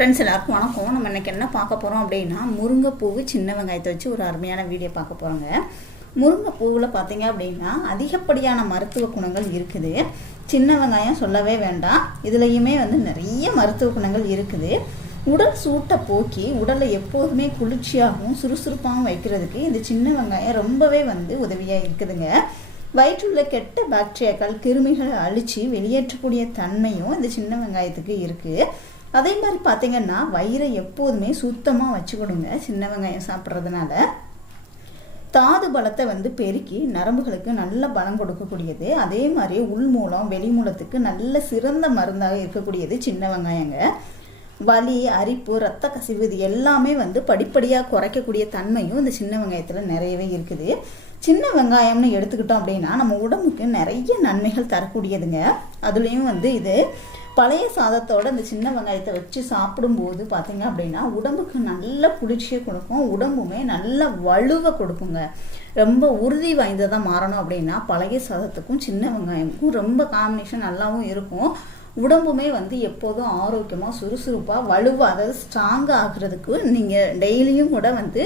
Friends எல்லாருக்கும் வணக்கம். நம்ம இன்னைக்கு என்ன பார்க்க போகிறோம் அப்படின்னா முருங்கைப்பூவு சின்ன வெங்காயத்தை வச்சு ஒரு அருமையான வீடியோ பார்க்க போகிறோங்க முருங்கைப்பூவில் பார்த்தீங்க அப்படின்னா அதிகப்படியான மருத்துவ குணங்கள் இருக்குது. சின்ன வெங்காயம் சொல்லவே வேண்டாம். இதுலேயுமே வந்து நிறைய மருத்துவ குணங்கள் இருக்குது. உடல் சூட்டை போக்கி உடலை எப்போதுமே குளிர்ச்சியாகவும் சுறுசுறுப்பாகவும் வைக்கிறதுக்கு இந்த சின்ன வெங்காயம் ரொம்பவே வந்து உதவியாக இருக்குதுங்க. வயிற்றுள்ள கெட்ட பாக்டீரியாக்கள் கிருமிகளை அழித்து வெளியேற்றக்கூடிய தன்மையும் இந்த சின்ன வெங்காயத்துக்கு இருக்குது அதே மாதிரி பார்த்தீங்கன்னா வயிறை எப்போதுமே சுத்தமாக வச்சுக்கொடுங்க சின்ன வெங்காயம் சாப்பிட்றதுனால. தாது பலத்தை வந்து பெருக்கி நரம்புகளுக்கு நல்ல பலம் கொடுக்கக்கூடியது. அதே மாதிரி உள் மூலம் வெளி மூலத்துக்கு நல்ல சிறந்த மருந்தாக இருக்கக்கூடியது சின்ன வெங்காயங்க. வலி அரிப்பு ரத்த கசிவு இது எல்லாமே வந்து படிப்படியாக குறைக்கக்கூடிய தன்மையும் இந்த சின்ன வெங்காயத்தில் நிறையவே இருக்குது. சின்ன வெங்காயம்னு எடுத்துக்கிட்டோம் அப்படின்னா நம்ம உடம்புக்கு நிறைய நன்மைகள் தரக்கூடியதுங்க. அதுலேயும் வந்து இது பழைய சாதத்தோட இந்த சின்ன வெங்காயத்தை வச்சு சாப்பிடும்போது பார்த்தீங்க அப்படின்னா உடம்புக்கு நல்ல குளிர்ச்சியை கொடுக்கும் உடம்புமே நல்ல வலுவை கொடுக்குங்க. ரொம்ப உறுதி வாய்ந்ததாக மாறணும் அப்படின்னா பழைய சாதத்துக்கும் சின்ன வெங்காயமுக்கும் ரொம்ப காம்பினேஷன் நல்லாவும் இருக்கும். உடம்புமே வந்து எப்போதும் ஆரோக்கியமாக சுறுசுறுப்பாக வலுவாக அதாவது ஸ்ட்ராங்காக ஆகிறதுக்கு நீங்கள் டெய்லியும் கூட வந்து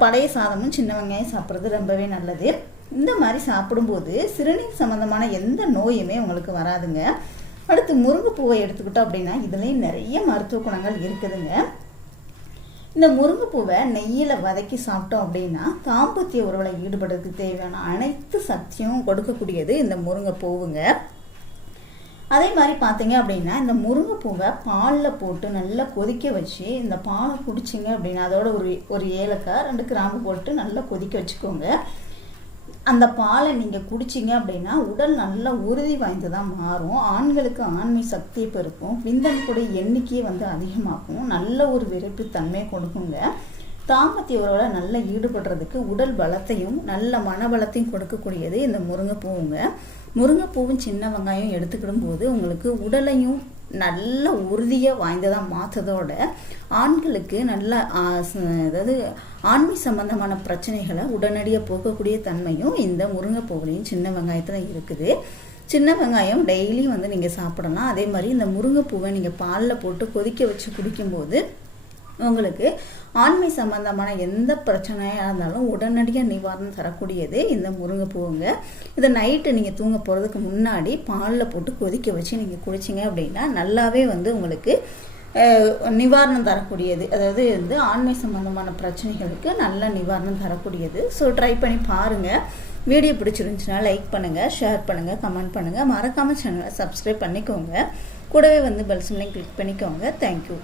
பழைய சாதமும் சின்ன வெங்காயம் சாப்பிட்றது ரொம்பவே நல்லது. இந்த மாதிரி சாப்பிடும்போது சிறுநீர் சம்மந்தமான எந்த நோயுமே உங்களுக்கு வராதுங்க. அடுத்து முருங்கைப்பூவை எடுத்துக்கிட்டோம் அப்படின்னா இதுலேயும் நிறைய மருத்துவ குணங்கள் இருக்குதுங்க. இந்த முருங்கைப்பூவை நெய்யில் வதக்கி சாப்பிட்டோம் அப்படின்னா தாம்பத்திய உறவில் ஈடுபடுறதுக்கு தேவையான அனைத்து சக்தியும் கொடுக்கக்கூடியது இந்த முருங்கைப்பூவுங்க. அதே மாதிரி பார்த்தீங்க அப்படின்னா இந்த முருங்கைப்பூவை பாலில் போட்டு நல்லா கொதிக்க வச்சு இந்த பாலை குடிச்சிங்க அப்படின்னா அதோட ஒரு ஒரு ஏலக்காய் ரெண்டு கிராம்பு போட்டு நல்லா கொதிக்க வச்சுக்கோங்க. அந்த பாலை நீங்கள் குடிச்சிங்க அப்படின்னா உடல் நல்லா உறுதி வாய்ந்ததாக மாறும். ஆண்களுக்கு ஆண்மை சக்தியை பெருக்கும். விந்தணுக்குடைய எண்ணிக்கையை வந்து அதிகமாக்கும். நல்ல ஒரு விரைப்பு தன்மையை கொடுக்குங்க. தாம்பத்திய உறவுல நல்லா ஈடுபடுறதுக்கு உடல் பலத்தையும் நல்ல மனபலத்தையும் கொடுக்கக்கூடியது இந்த முருங்கைப்பூவுங்க. முருங்கைப்பூவும் சின்ன வெங்காயம் எடுத்துக்கிடும் போது உங்களுக்கு உடலையும் நல்ல உறுதியாக வாய்ந்ததாக மாற்றதோட ஆண்களுக்கு நல்ல அதாவது ஆண்மை சம்பந்தமான பிரச்சனைகளை உடனடியாக போக்கக்கூடிய தன்மையும் இந்த முருங்கைப்பூவிலையும் சின்ன வெங்காயத்தில் இருக்குது. சின்ன வெங்காயம் டெய்லியும் வந்து நீங்கள் சாப்பிடலாம். அதே மாதிரி இந்த முருங்கைப்பூவை நீங்கள் பாலில் போட்டு கொதிக்க வச்சு குடிக்கும்போது உங்களுக்கு ஆண்மை சம்பந்தமான எந்த பிரச்சனையாக இருந்தாலும் உடனடியாக நிவாரணம் தரக்கூடியது இந்த முருங்கைப்பூவுங்க. இதை நைட்டு நீங்கள் தூங்க போகிறதுக்கு முன்னாடி பாலில் போட்டு கொதிக்க வச்சு நீங்கள் குடிச்சிங்க அப்படின்னா நல்லாவே வந்து உங்களுக்கு நிவாரணம் தரக்கூடியது. அதாவது வந்து ஆண்மை சம்பந்தமான பிரச்சனைகளுக்கு நல்ல நிவாரணம் தரக்கூடியது. ஸோ ட்ரை பண்ணி பாருங்கள் வீடியோ பிடிச்சிருந்துச்சுன்னா லைக் பண்ணுங்கள் ஷேர் பண்ணுங்கள் கமெண்ட் பண்ணுங்கள் மறக்காமல் சேனலை சப்ஸ்கிரைப் பண்ணிக்கோங்க. கூடவே வந்து பெல் சிம்லையும் கிளிக் பண்ணிக்கோங்க. Thank you